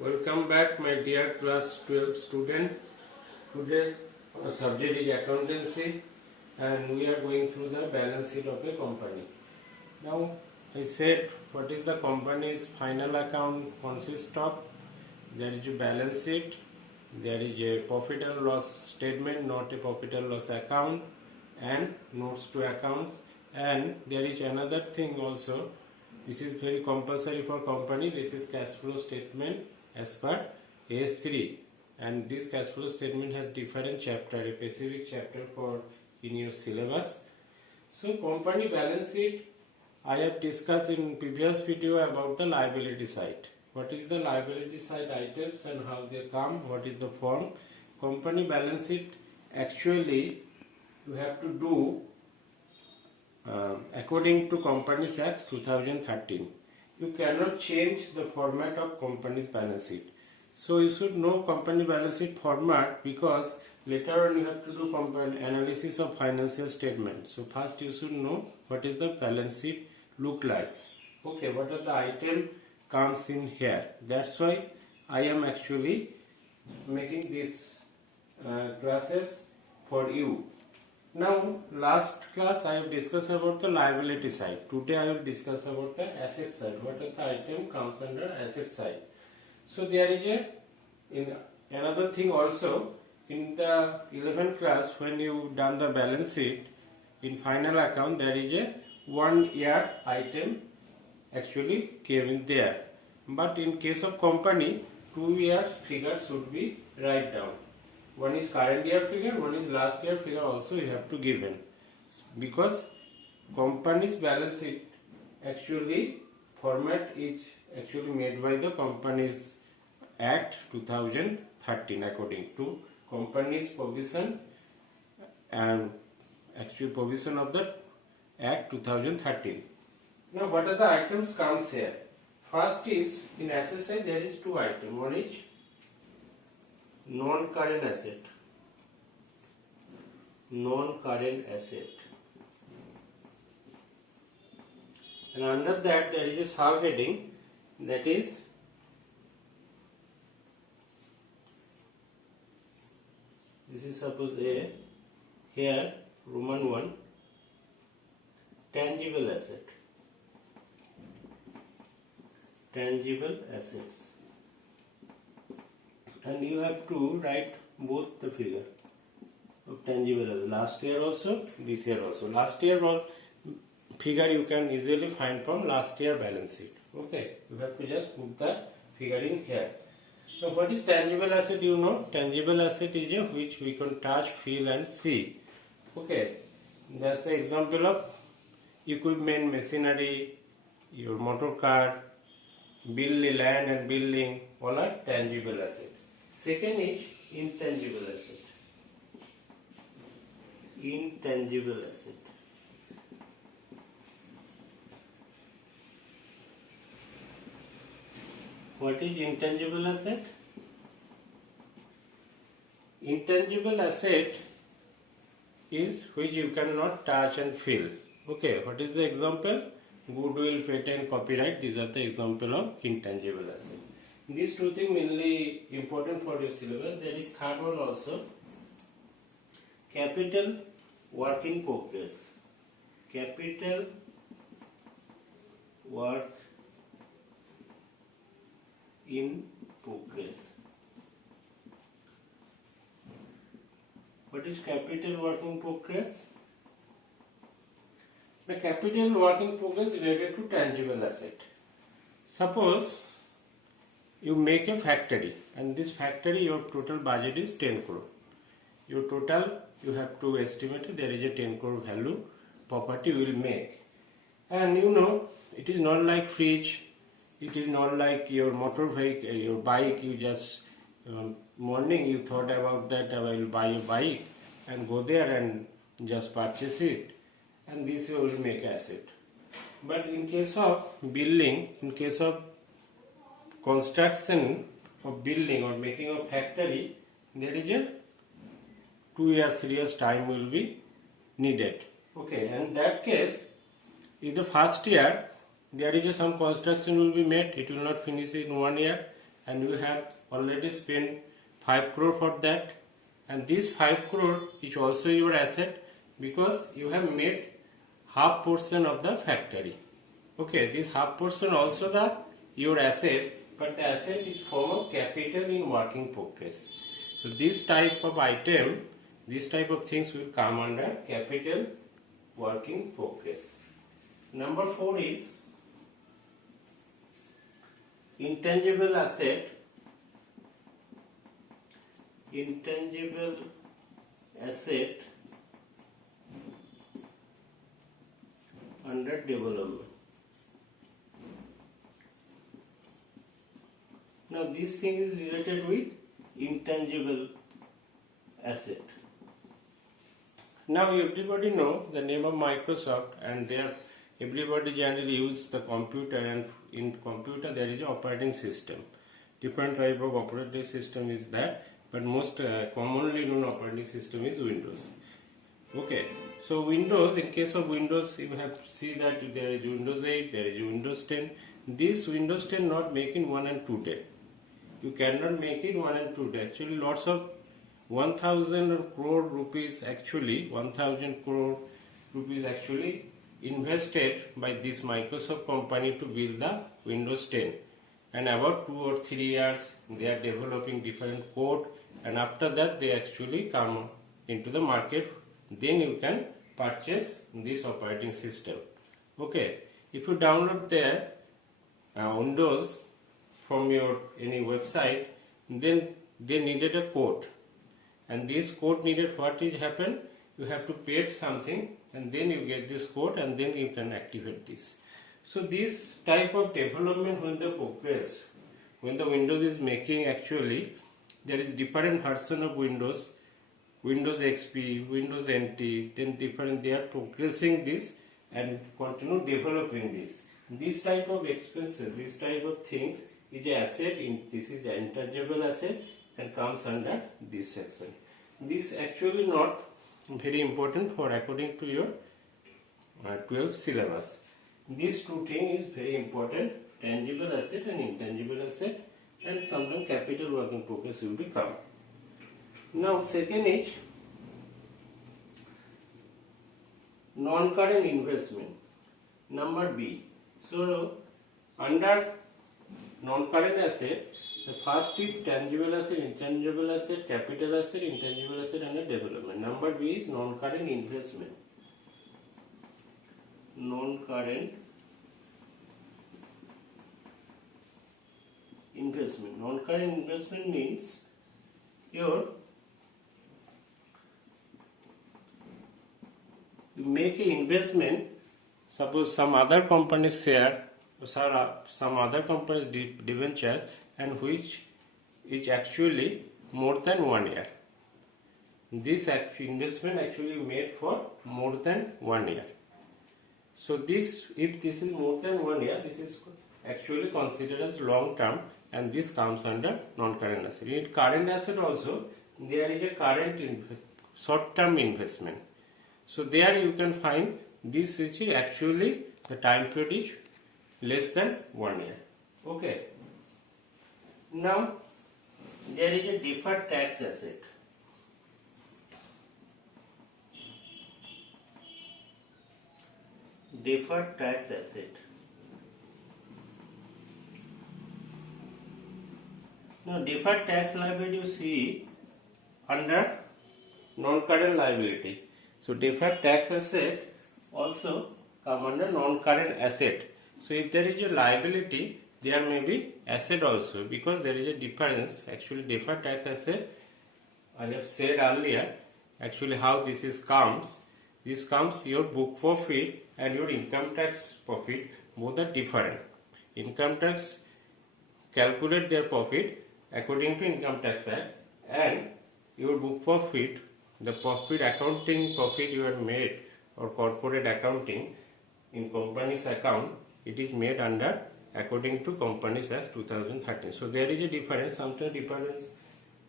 Welcome back, my dear class 12 student. Today our subject is accountancy and we are going through the balance sheet of a company. Now I said what is the company's final account consists of. There is a balance sheet, there is a profit and loss statement, not a profit and loss account, and notes to accounts, and there is another thing also. This is very compulsory for company. This is cash flow statement as per AS3, and this cash flow statement has different chapter, a specific chapter for in your syllabus. So company balance sheet I have discussed in previous video about the liability side. What is the liability side items and how they come, what is the form. Company balance sheet actually you have to do according to Companies Act 2013. You cannot change the format of company's balance sheet. So you should know company balance sheet format, because later on you have to do analysis of financial statement. So first you should know what is the balance sheet look like. Okay, what are the item comes in here. That's why I am actually making these classes for you. Now, last class I have discussed about the liability side. Today I will discuss about the asset side. What are the item comes under asset side? So there is another thing also. In the 11th class, when you done the balance sheet in final account, there is a 1 year item actually came in there. But in case of company, 2 years figure should be write down. One is current year figure, one is last year figure also you have to give in. Because company's balance sheet actually format is actually made by the Companies Act 2013 according to company's provision and actual provision of the Act 2013. Now what are the items comes here? First is in asset side there is two items. One is non-current asset, and under that there is a subheading, that is this is suppose A, here Roman 1, tangible assets. And you have to write both the figure of tangible assets, last year also, this year also. Last year figure you can easily find from last year balance sheet. Okay, you have to just put the figure in here. Now what is tangible asset? You know, tangible asset is a which we can touch, feel and see. Okay, that's the example of equipment, machinery, your motor car, building, land and building, all are tangible asset. Second is intangible asset. What is intangible asset? Intangible asset is which you cannot touch and feel. Okay, what is the example? Goodwill, patent, copyright, these are the example of intangible asset. These two things mainly important for your syllabus. There is third one also, capital work in progress. Capital work in progress. What is capital work in progress? The capital work in progress is related to tangible asset. Suppose you make a factory, and this factory your total budget is 10 crore. Your total you have to estimate there is a 10 crore value property will make. And you know it is not like fridge, it is not like your motor vehicle, your bike. You just morning you thought about that I will buy a bike and go there and just purchase it, and this will make asset. But in case of building, in case of construction of building or making a factory, there is a 2 years, 3 years time will be needed. Okay, and that case, in the first year there is some construction will be made, it will not finish in 1 year, and you have already spent 5 crore for that, and this 5 crore is also your asset because you have made half portion of the factory. Okay, this half portion also the your asset, but the asset is form of capital in working progress. So this type of item, this type of things will come under capital working progress. Number 4 is intangible asset. Intangible asset under development. Now this thing is related with intangible asset. Now everybody know the name of Microsoft, and there everybody generally use the computer, and in computer there is an operating system. Different type of operating system is that, but most commonly known operating system is Windows. Okay, so Windows, in case of Windows, you have see that there is Windows 8, there is Windows 10. This Windows 10 not make in 1 and 2 day. You cannot make it 1 and 2 day. Actually, lots of 1000 crore rupees actually, 1000 crore rupees actually invested by this Microsoft company to build the Windows 10. And about 2 or 3 years, they are developing different code, and after that they actually come into the market. Then you can purchase this operating system. Okay, if you download their Windows from your any website, then they needed a code, and this code needed what is happen, you have to pay something, and then you get this code, and then you can activate this. So this type of development, when the progress, when the Windows is making, actually there is different version of Windows, Windows XP, Windows NT, then different, they are progressing this and continue developing this. This type of expenses, this type of things is an asset, this is an intangible asset and comes under this section. This actually not very important for according to your 12 syllabus. These two things is very important, tangible asset and intangible asset, and sometimes capital work in progress will become. Now second is non-current investment, number B. So under non-current asset, the first is tangible asset, intangible asset, capital asset, intangible asset under development. Number B is non-current investment. Non-current investment. Non-current investment means you make an investment, suppose some other company's share, some other company's debentures, and which is actually more than 1 year. This investment actually made for more than 1 year. So this, if this is more than 1 year, this is actually considered as long term, and this comes under non-current asset. In current asset also, there is a current short term investment. So there you can find this which is actually the time period is less than 1 year. Okay. Now there is a deferred tax asset. Deferred tax asset. Now deferred tax liability you see under non-current liability. So deferred tax asset also come under non-current asset. So if there is a liability, there may be asset also, because there is a difference. Actually deferred tax asset, I have said earlier, actually how this is comes. This comes your book profit and your income tax profit, both are different. Income tax calculate their profit according to Income Tax Act, and your book profit, the profit accounting profit you have made, or corporate accounting in company's account, it is made under according to Companies Act 2013. So there is a difference. Sometimes difference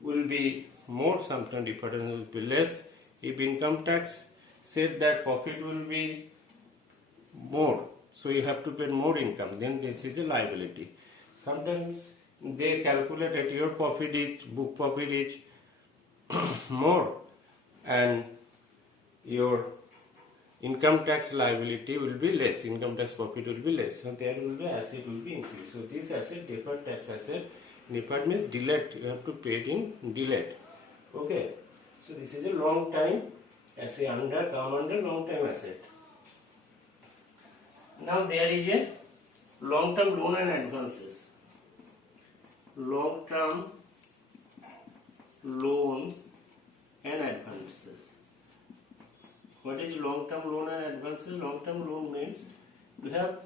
will be more, sometimes difference will be less. If income tax said that profit will be more, so you have to pay more income, then this is a liability. Sometimes they calculate that your profit is, book profit is more and your income tax liability will be less, income tax profit will be less. So there will be asset will be increased. So this asset, deferred tax asset, deferred means delayed, you have to pay it in delayed. Okay. So this is a long time asset, come under long time asset. Now there is a long term loan and advances. Long term loan and advances. What is long term loan and advances? Long term loan means you have,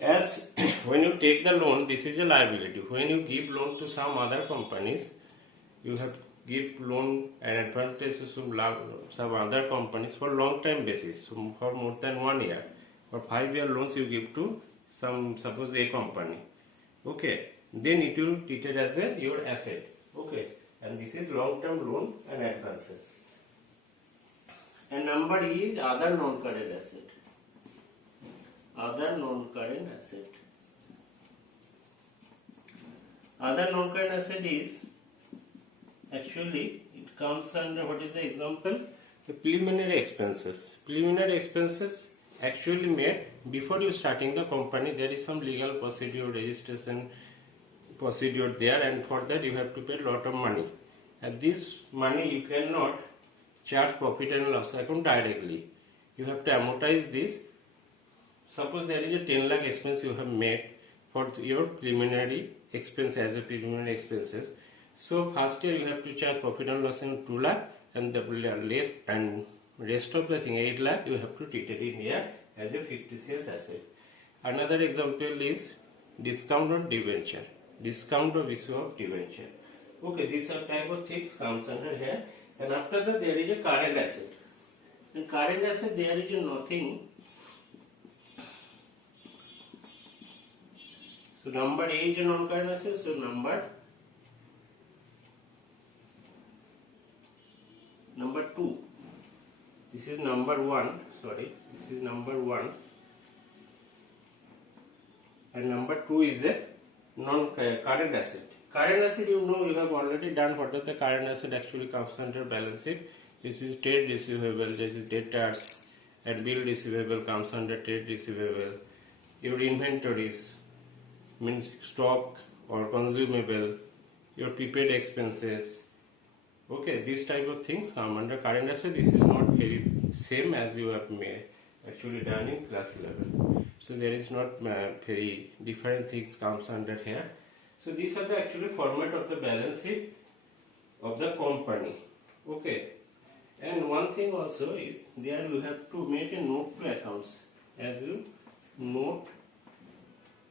as when you take the loan, this is a liability. When you give loan to some other companies, you have give loan and advances to some other companies for long time basis, so for more than 1 year. For 5-year loans you give to some, suppose a company. Okay, then it will be treated as your asset. Okay, and this is long term loan and advances. And number E is other non-current asset. Other non-current asset. Other non-current asset is, actually it comes under, what is the example? The preliminary expenses. Preliminary expenses actually made before you starting the company. There is some legal procedure, registration procedure there, and for that you have to pay a lot of money. And this money you cannot charge profit and loss account directly. You have to amortize this. Suppose there is a 10 lakh expense you have made for your preliminary expense as a preliminary expenses. So first year you have to charge profit and loss in 2 lakh, and the less and rest of the thing 8 lakh you have to treat it in here as a fictitious asset. Another example is discount on debenture. Discount of issue of debenture. Okay, these are type of things comes under here. And after that there is a current asset. In current asset there is nothing. So number A is a non-current asset. So number 2. This is number 1. Sorry, this is number 1. And number 2 is a non-current asset. Current asset, you know, you have already done what is the current asset actually comes under balance sheet. This is trade receivable, this is debtors, and bill receivable comes under trade receivable. Your inventories means stock or consumable, your prepaid expenses. Okay, these type of things come under current asset. This is not very same as you have made actually done in class 11. So there is not very different things comes under here. So these are the actually format of the balance sheet of the company. Okay, and one thing also is there you have to make a note to accounts, as you note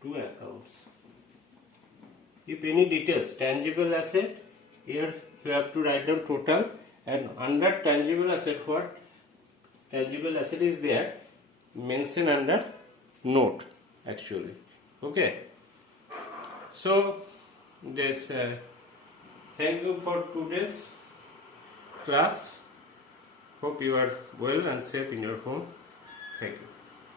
to accounts. If any details, tangible asset, here you have to write down total, and under tangible asset, what tangible asset is there, mention under note actually. Okay. So this thank you for today's class. Hope you are well and safe in your home. Thank you.